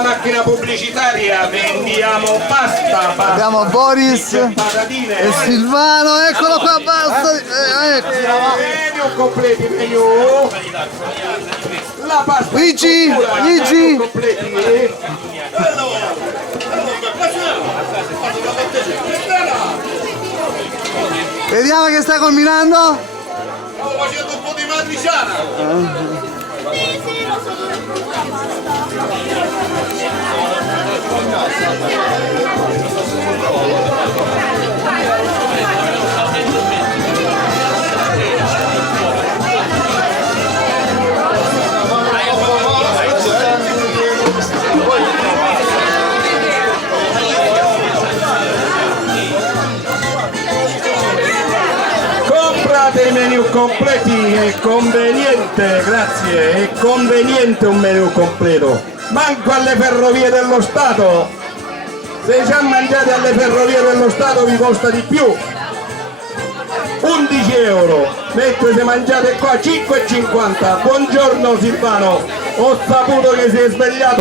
la macchina pubblicitaria, vendiamo pasta. Abbiamo Boris patatine. e Silvano, eccolo qua, basta. Ecco. Menu completi, menu. La pasta. Luigi, Luigi. Completi. Vediamo che sta combinando. Stavo facendo un po' di matriciana. Sì, lo so dove è la pasta. Comprate i menu completi, è conveniente, grazie, è conveniente un menu completo. Manco alle ferrovie dello Stato, se già mangiate alle ferrovie dello Stato vi costa di più. 11 euro, mentre se mangiate qua 5,50. Buongiorno Silvano, ho saputo che si è svegliato.